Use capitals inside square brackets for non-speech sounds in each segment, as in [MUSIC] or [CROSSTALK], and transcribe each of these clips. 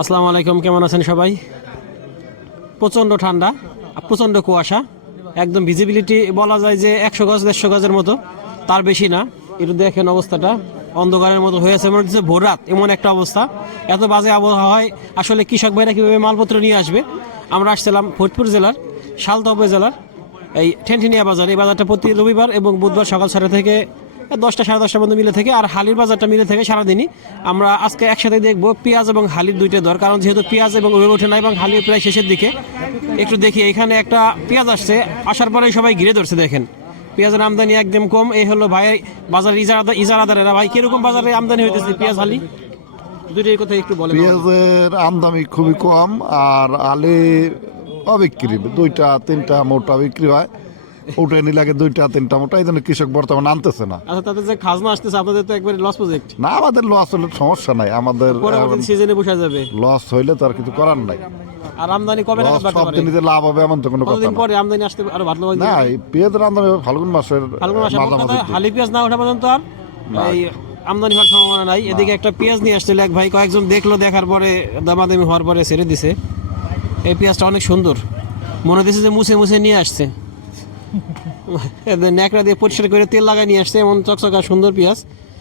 আসসালামু আলাইকুম, কেমন আছেন সবাই? প্রচণ্ড ঠান্ডা, প্রচণ্ড কুয়াশা, একদম ভিজিবিলিটি বলা যায় যে একশো গজ, দেড়শো গজের মতো, তার বেশি না। একটু দেখেন অবস্থাটা, অন্ধকারের মতো হয়েছে মনে হচ্ছে ভোর রাত, এমন একটা অবস্থা। এত বাজে আবহাওয়া হয়, আসলে কৃষক ভাইরা কীভাবে মালপত্র নিয়ে আসবে? আমরা আসছিলাম ফরিদপুর জেলার শালদা উপজেলার এই ঠেনঠেনিয়া বাজার। এই বাজারটা প্রতি রবিবার এবং বুধবার সকাল ছটা থেকে দশটা, সাড়ে দশটার মধ্যে মিলে থেকে, আর হালির বাজারটা মিলে থেকে সারাদিনই। আমরা আজকে একসাথে দেখব পেঁয়াজ এবং হালির দুইটা দর, কারণ যেহেতু পেঁয়াজ এবং ওয়ে ওঠে না এবং হালির প্রায় শেষের দিকে, একটু দেখি, এখানে একটা পেঁয়াজ আসছে, আসার পরে সবাই ঘিরে ধরছে, দেখেন। পেঁয়াজের আমদানি একদম কম এই হলো ভাই বাজার ইজারা ইজারাদারেরা। ভাই, কীরকম বাজারে আমদানি হইতেছে পেঁয়াজ, হালি? দুইটার কথা একটু বলেন। পেঁয়াজের আমদানি খুবই কম, আর আলে অবিক্রি, দুইটা, তিনটা মোটা বিক্রি হয়। উঠে নিলে আগে দুইটা তিনটা মোটা এই জন্য কৃষক বর্তমানে আনতেছে না। আচ্ছা তাতে যে খাজনা আসতেছে আপনাদের তো একবারে লস প্রজেক্ট না আমাদের লস হলে সমস্যা নাই আমাদের সিজনে বসা যাবে। লস হইলে তো আর কিছু করার নাই। আর আমদানি কবে নাগাদ বাড়তে পারে? লাভ হবে এমন তো কোনো কথা না। পরে আমদানি আসতে আরও ভালো না এই পেঁয়াজের আমদানি ফাল্গুন মাসের ফাল্গুন মাসে মোট হালি পেঁয়াজ না ওঠা পর্যন্ত আর? এই আমদানি হওয়ার সম্ভাবনা নাই। এদিকে একটা পেঁয়াজ নিয়ে আসছিল এক ভাই কয়েকজন দেখল দেখার পরে দামাদামি হওয়ার পরে ছেড়ে দিছে। এই পেঁয়াজটা অনেক সুন্দর। মনে দিছে যে মুছে মুছে নিয়ে আসছে। [LAUGHS] ন্যাকড়া দিয়ে পরিষ্কার করে তেল লাগাই নিয়ে আসছে এমন চকচকা সুন্দর পেঁয়াজ।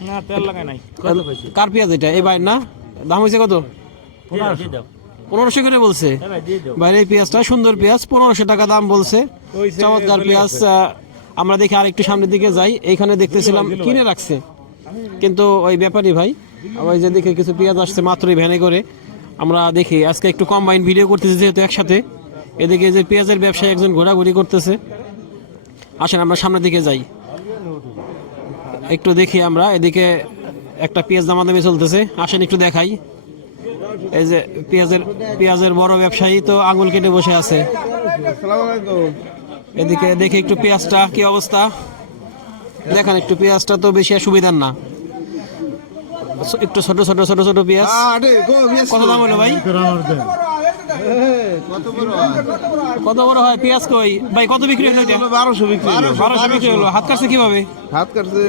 না তেল লাগাই নাই। কার পেঁয়াজ এটা? এই বাইর না? দাম হয়েছে কত? পনেরোশো। করে বলছে। পেঁয়াজটা সুন্দর পেঁয়াজ পনেরোশো টাকা দাম বলছে। চমৎকার পেঁয়াজ আমরা দেখি আর একটু সামনের দিকে যাই। এইখানে দেখতেছিলাম কিনে রাখছে। কিন্তু ওই ব্যাপারই ভাই ওই যে দেখে কিছু পেঁয়াজ আসছে মাত্রই ভ্যানে করে। আমরা দেখি আজকে একটু কম্বাইন ভিডিও করতেছি যেহেতু একসাথে। এদিকে যে পেঁয়াজের ব্যবসায়ী একজন ঘোরাঘুরি করতেছে। আসেন আমরা সামনের দিকে যাই। একটু দেখি আমরা এদিকে একটা পেঁয়াজ দামাদামি চলতেছে। আসেন একটু দেখাই। এই যে পেঁয়াজের পেঁয়াজের বড় ব্যবসায়ী তো আঙুল কেটে বসে আছে। এদিকে দেখি একটু পেঁয়াজটা কি অবস্থা। দেখেন একটু পেঁয়াজটা তো বেশি আর সুবিধার না। একটু ছোট ছোট ছোট ছোট পেঁয়াজ। কত দাম হলো ভাই? কত বড় হয়? পেঁয়াজ কই? ভাই কত বিক্রি হলো এটা? বারোশো বিক্রি হলো। বারোশো বিক্রি হলো। হাত কাটছে কীভাবে? হাত কাটছে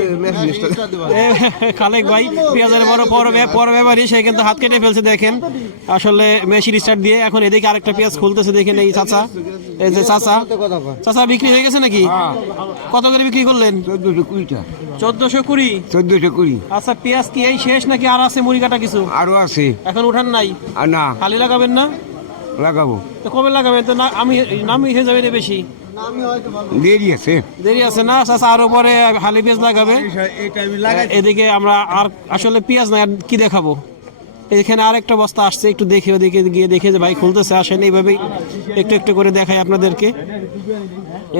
খালেক ভাই পেঁয়াজের বড় পর পর ব্যাপারই সে কিন্তু হাত কেটে ফেলছে দেখেন। আসলে মেশিন স্টার্ট দিয়ে এখন এদিকে আরেকটা পেঁয়াজ খুলতেছে দেখেন এই চাচা। এই যে চাচা। চাচা বিক্রি হয়ে গেছে নাকি? কত করে বিক্রি করলেন? চোদ্দশো কুড়িটা। চোদ্দশো কুড়ি? চোদ্দশো কুড়ি। আচ্ছা পেঁয়াজ কি এই শেষ নাকি আর আছে মুড়ি কাটা কিছু? আরও আছে। এখন উঠান নাই? না। খালি লাগাবেন না? লাগাবো। তো কবে লাগাবেন? তো না আমি নামি হয়ে যাবে রে বেশি। দেরি আছে। দেরি আছে না চাচা আরও পরে হালি পেঁয়াজ লাগাবে? এদিকে আমরা আর আসলে পেঁয়াজ আর কি দেখাবো? এখানে আরেকটা বস্তা আসছে একটু দেখে ওদিকে গিয়ে দেখে যে ভাই খুলতেছে আসেন এইভাবেই একটু একটু করে দেখাই আপনাদেরকে।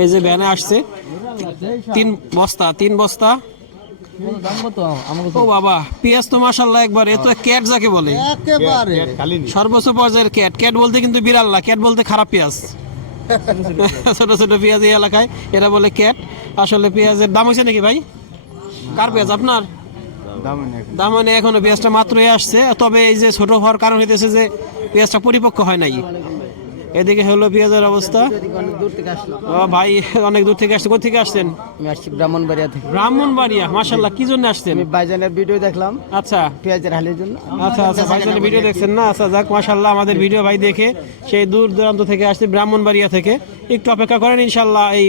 এই যে ভ্যানে আসছে তিন বস্তা তিন বস্তা। ও বাবা পেঁয়াজ তো মাসাল্লাহ একবার এ তো ক্যাট যাকে বলে। সর্বোচ্চ পর্যায়ের ক্যাট। ক্যাট বলতে কিন্তু বিড়াল না ক্যাট বলতে খারাপ পেঁয়াজ। ছোট ছোট পেঁয়াজ এই এলাকায় এরা বলে ক্যাট। আসলে পেঁয়াজের দাম হয়েছে নাকি ভাই? কার পেঁয়াজ? আপনার? দাম মানে এখনও পেঁয়াজটা মাত্রই আসছে। তবে এই যে ছোট হওয়ার কারণ হইতেছে যে পেঁয়াজটা পরিপক্ক হয় নাই। এদিকে হলো পেঁয়াজের অবস্থা। ও ভাই অনেক দূর থেকে আসছে। কোথেকে থেকে আসছেন? আমি আসছি ব্রাহ্মণবাড়িয়া থেকে। ব্রাহ্মণবাড়িয়া মাশাল্লাহ কি জন্য আসছেন? আমি বাইজানের ভিডিও দেখলাম। আচ্ছা। পেঁয়াজের হালের জন্য। আচ্ছা আচ্ছা ভাইজানের ভিডিও দেখছেন না? আচ্ছা যাক মাশাল্লাহ আমাদের ভিডিও ভাই দেখে সেই দূর দূরান্ত থেকে আসছে ব্রাহ্মণবাড়িয়া থেকে। একটু অপেক্ষা করেন ইনশাল্লাহ এই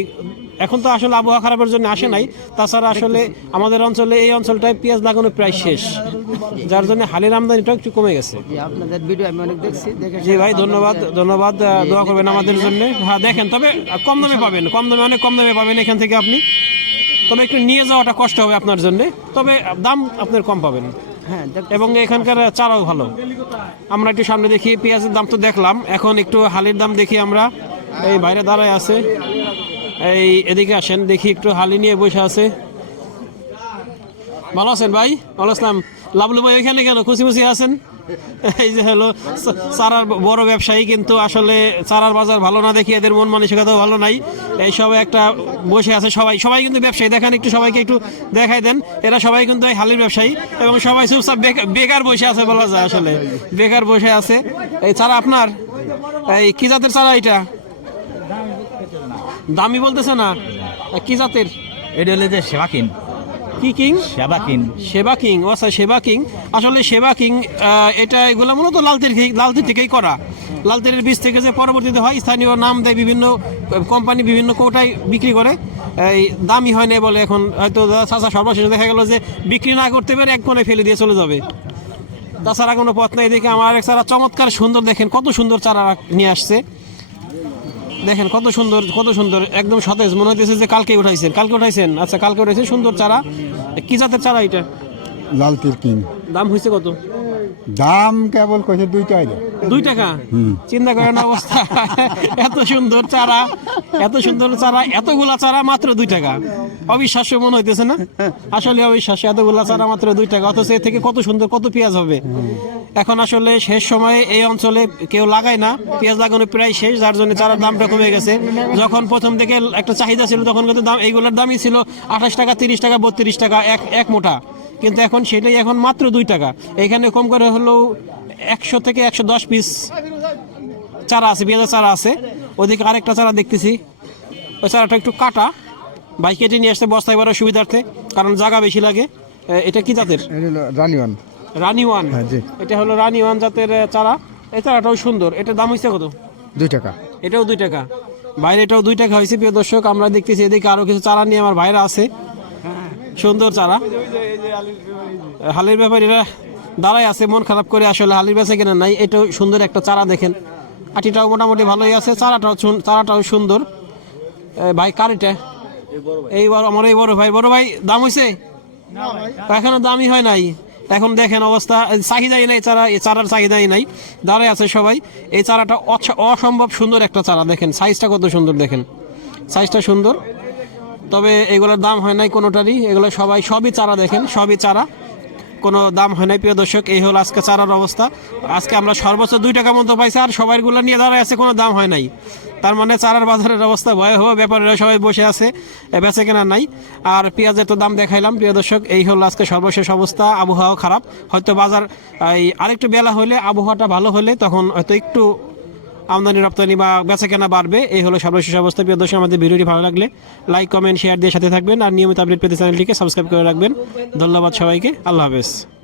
এখন তো আসলে আবহাওয়া খারাপের জন্য আসে নাই। তাছাড়া আসলে আমাদের অঞ্চলে এই অঞ্চলটায় পেঁয়াজ লাগানো প্রায় শেষ। যার জন্য হালির আমদানিটা একটু কমে গেছে। জি, আপনাদের ভিডিও আমি অনেক দেখছি জি ভাই ধন্যবাদ ধন্যবাদ দোয়া করবেন আমাদের জন্য। হ্যাঁ দেখেন তবে কম দামে পাবেন কম দামে অনেক কম দামে পাবেন এখান থেকে আপনি। তবে একটু নিয়ে যাওয়াটা কষ্ট হবে আপনার জন্য তবে দাম আপনার কম পাবেন। হ্যাঁ এবং এখানকার চারাও ভালো। আমরা একটু সামনে দেখি পেঁয়াজের দাম তো দেখলাম। এখন একটু হালির দাম দেখি আমরা। এই বাইরে দাঁড়ায় আছে। এই, এদিকে আসেন, দেখি একটু হালি নিয়ে বসে আছে। ভালো আছেন ভাই? ভালো আসলাম লাভলু ভাই, ওইখানে কেন? খুশি খুশি আছেন? এই যে হলো চারার বড় ব্যবসায়ী, কিন্তু আসলে চারার বাজার ভালো না দেখি এদের মন মানসিকতাও ভালো নাই। এই সবাই একটা বসে আছে, সবাই সবাই কিন্তু ব্যবসায়ী। দেখেন একটু, সবাইকে একটু দেখাই দেন। এরা সবাই কিন্তু এই হালির ব্যবসায়ী এবং সবাই চুপচাপ বেকার বসে আছে বলা যায় আসলে। বেকার বসে আছে। এই চারা আপনার? এই কি জাতের চারা এটা? দামি বলতেছে না? কি জাতের? এটা হলে যে সেবাকিন কি। কিং সেবা কিন সেবা কিং ও আচ্ছা সেবা কিং। আসলে সেবা কিং এটা এগুলো মূলত লালতির লালতি থেকেই করা। লালতির বীজ থেকে যে পরবর্তীতে হয় স্থানীয় নাম দেয় বিভিন্ন কোম্পানি বিভিন্ন কোটায় বিক্রি করে। এই দামি হয় না বলে এখন হয়তো চাষা সর্বশেষে দেখা গেল যে বিক্রি না করতে পারে এক কোণে ফেলে দিয়ে চলে যাবে। তাছাড়া কোনো পথ নাই দেখে আমার এক চারা চমৎকার সুন্দর দেখেন কত সুন্দর চারা নিয়ে আসছে। দেখেন কত সুন্দর কত সুন্দর একদম সতেজ। মনে হইতেছে যে কালকে উঠাইছেন। কালকে উঠাইছেন? আচ্ছা কালকে উঠাইছেন? সুন্দর চারা? কি জাতের চারা এটা? লাল তিল কিং দাম হয়েছে কত? দাম কেবল কইছে দুইটাই দেয় দুই টাকা? চিন্তা করেন অবস্থা। এত সুন্দর চারা এত সুন্দর চারা এতগুলা চারা মাত্র দুই টাকা। অবিশ্বাস্য মনে হইতেছে না? আসলে অবিশ্বাস্য এতগুলা চারা মাত্র দুই টাকা। অথচ এর থেকে কত সুন্দর কত পেঁয়াজ হবে? এখন আসলে শেষ সময়ে এই অঞ্চলে কেউ লাগায় না, পেঁয়াজ লাগানো প্রায় শেষ, যার জন্য চারার দামটা কমে গেছে। যখন প্রথম থেকে একটা চাহিদা ছিল, তখন কিন্তু দাম, এইগুলোর দামই ছিল আঠাশ টাকা, তিরিশ টাকা, বত্রিশ টাকা, এক এক মোটা। কিন্তু এখন সেটাই এখন মাত্র দুই টাকা। এখানে কম করে হলেও একশো থেকে একশো দশ পিস চারা আছে, পেঁয়াজের চারা আছে। ওদিকে আরেকটা চারা দেখতেছি। ওই চারাটা একটু কাটা। বাইক কেটে নিয়ে আসতে বস্তায় বড় সুবিধার্থে, কারণ জায়গা বেশি লাগে। এটা কি জাতের? রানিওয়ান। রানি ওয়ান। হ্যাঁ, জি। এটা হলো রানি ওয়ান জাতের চারা। এই চারাটাও সুন্দর। এটার দাম হয়েছে কত? দুই টাকা। এটাও দুই টাকা। বাইরে এটাও দুই টাকা হয়েছে প্রিয় দর্শক। আমরা দেখতেছি এদিকে আরও কিছু চারা নিয়ে আমার ভাইরা আছে। সুন্দর চারা। হালির ব্যাপার এরা দাঁড়াই আছে মন খারাপ করে আসলে হালির বেচা কেনা নাই। এটাও সুন্দর একটা চারা দেখেন। আটিটাও মোটামুটি ভালোই আছে চারাটাও চারাটাও সুন্দর। ভাই কার এটা? এই বড় আমার এই বড় ভাই। বড় ভাই দাম হয়েছে এখনও দামই হয় নাই। এখন দেখেন অবস্থা। চাহিদাই নাই চারা, এই চারার চাহিদাই নাই। দাঁড়ায় আছে সবাই। এই চারাটা অসম্ভব সুন্দর একটা চারা, দেখেন। সাইজটা কত সুন্দর, দেখেন। সাইজটা সুন্দর। তবে এগুলোর দাম হয় নাই কোনোটারই। এগুলো সবাই, সবই চারা, দেখেন। সবই চারা। কোনো দাম হয় নাই, প্রিয় দর্শক। এই হলো আজকে চারার অবস্থা। আজকে আমরা সর্বোচ্চ দুই টাকা মতো পাইছি আর সবাইগুলো নিয়ে দাঁড়ায় আছে, কোনো দাম হয় নাই। তার মানে চারার বাজারের অবস্থা ভয়াবহ, ব্যাপারীরা সবাই বসে আছে বেচে কেনা নাই। আর পেঁয়াজের তো দাম দেখাইলাম, প্রিয় দর্শক, এই হলো আজকে সর্বশেষ অবস্থা, আবহাওয়া খারাপ। হয়তো বাজার, এই আরেকটু বেলা হলে, আবহাওয়াটা ভালো হলে তখন হয়তো একটু আমদানি, রপ্তানি বা বেচা কেনা বাড়বে, এই হলো সর্বশেষ অবস্থা। প্রিয় দর্শক, আমাদের ভিডিওটি ভালো লাগলে লাইক, কমেন্ট, শেয়ার দিয়ে সাথে থাকবেন। আর নিয়মিত আপডেট পেতে চ্যানেলটিকে সাবস্ক্রাইব করে রাখবেন। ধন্যবাদ সবাইকে, আল্লাহ হাফেজ।